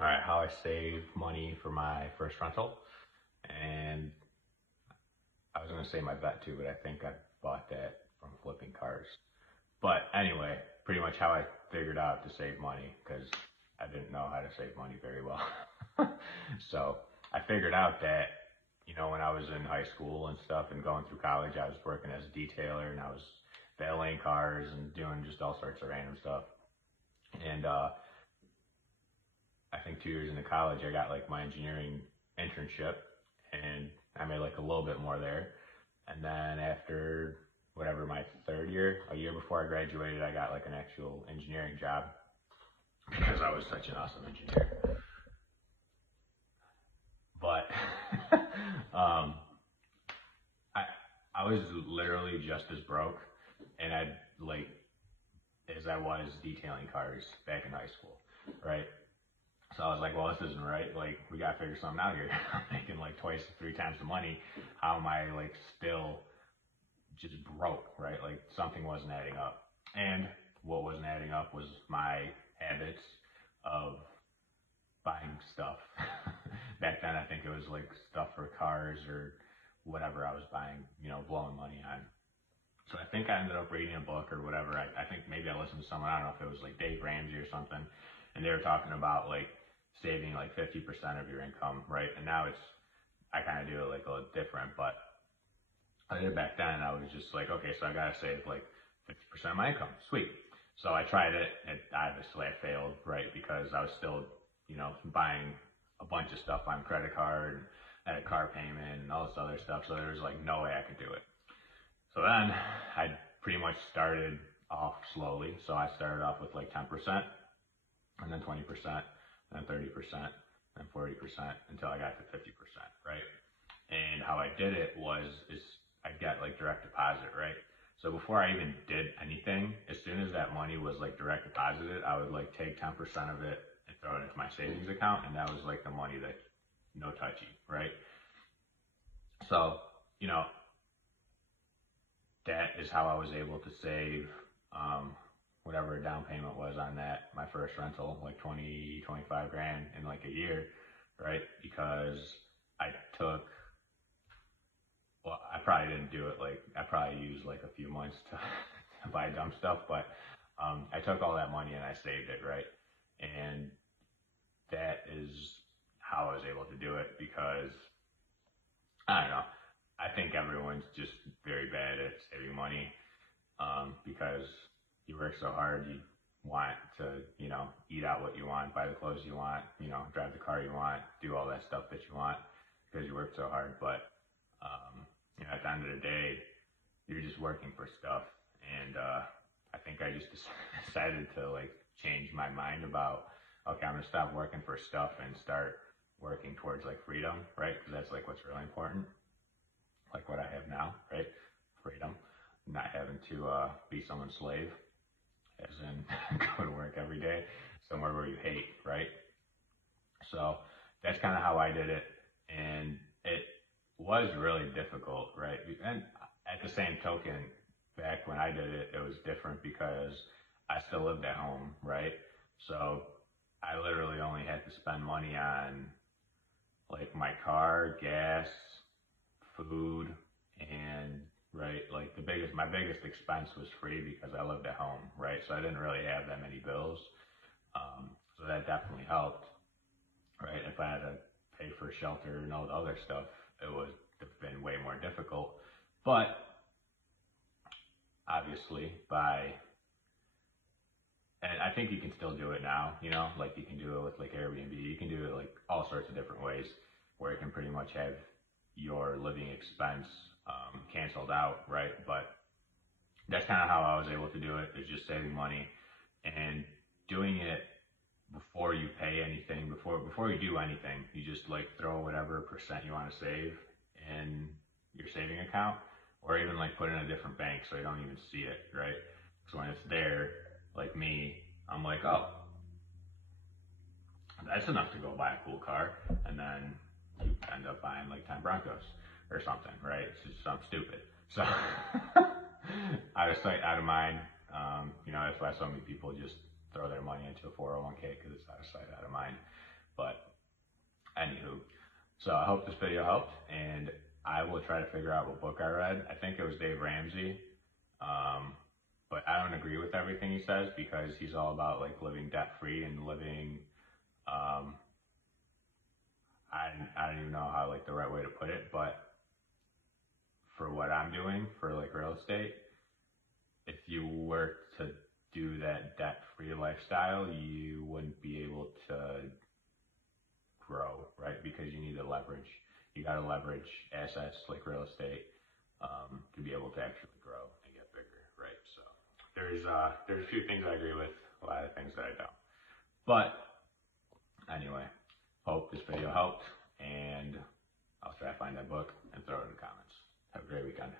All right, how I save money for my first rental. And I was going to say my vet too, but I think I bought that from flipping cars. But anyway, pretty much how I figured out to save money because I didn't know how to save money very well. So I figured out that, when I was in high school and stuff and going through college, I was working as a detailer and I was valeting cars and doing just all sorts of random stuff. And I think 2 years into college, I got like my engineering internship and I made like a little bit more there. And then after whatever my third year, a year before I graduated, I got like an actual engineering job because I was such an awesome engineer. But I was literally just as broke and I'd like as I was detailing cars back in high school, right? So I was like, well, this isn't right. Like, we gotta figure something out here. I'm making like twice, 3 times the money. How am I like still just broke, right? Like something wasn't adding up. And what wasn't adding up was my habits of buying stuff. Back then, I think it was like stuff for cars or whatever I was buying, blowing money on. So I think I ended up reading a book or whatever. I think maybe I listened to someone, I don't know if it was like Dave Ramsey or something, and they were talking about like saving like 50% of your income, right? And now I kind of do it like a little different, but I did it back then and I was just like, okay, so I gotta save like 50% of my income. Sweet. So I tried it and obviously I failed, right? Because I was still, buying a bunch of stuff on credit card and had a car payment and all this other stuff. So there was like no way I could do it. So then I pretty much started off slowly. So I started off with like 10% and then 20%, and then 30%, and 40% until I got to 50%, right? And how I did it is I got like direct deposit, right? So before I even did anything, as soon as that money was like direct deposited, I would like take 10% of it and throw it into my savings account. And that was like the money that no touchy, right? So, that is how I was able to save whatever down payment was on that, my first rental, like 20, 25 grand in like a year, right? Because I took, well, I probably didn't do it like, I probably used like a few months to buy dumb stuff, but I took all that money and I saved it, right? And that is how I was able to do it because, I don't know, I think everyone's just very bad at saving money because you work so hard, you want to, eat out what you want, buy the clothes you want, drive the car you want, do all that stuff that you want because you work so hard. But, at the end of the day, you're just working for stuff. And I think I just decided to like change my mind about, okay, I'm going to stop working for stuff and start working towards like freedom, right? Because that's like what's really important. Like what I have now, right? Freedom, not having to be someone's slave, as in go to work every day somewhere where you hate, right? So that's kind of how I did it, and it was really difficult, right? And at the same token, back when I did it, it was different because I still lived at home, right? So I literally only had to spend money on like my car, gas, food, and right, like my biggest expense was free because I lived at home, right? So I didn't really have that many bills. So that definitely helped, right? If I had to pay for shelter and all the other stuff, it would have been way more difficult. But obviously and I think you can still do it now, like you can do it with like Airbnb, you can do it like all sorts of different ways where you can pretty much have your living expense canceled out, right? But that's kind of how I was able to do it, is just saving money and doing it before you pay anything, before you do anything, you just like throw whatever percent you want to save in your saving account, or even like put it in a different bank so you don't even see it, right? Because when it's there, like me, I'm like, oh, that's enough to go buy a cool car, and then you end up buying like 10 Broncos or something, right? It's just something stupid. So out of sight, out of mind. That's why so many people just throw their money into a 401k because it's out of sight, out of mind. But anywho, so I hope this video helped, and I will try to figure out what book I read. I think it was Dave Ramsey. But I don't agree with everything he says, because he's all about like living debt free and living, I don't even know how like the right way to put it, but for what I'm doing for like real estate, if you were to do that debt free lifestyle, you wouldn't be able to grow, right? Because you need to leverage. You got to leverage assets like real estate to be able to actually grow and get bigger, right? So there's a few things I agree with, a lot of things that I don't. But anyway, hope this video helped, and I'll try to find that book and throw it in the comments. Have a great weekend.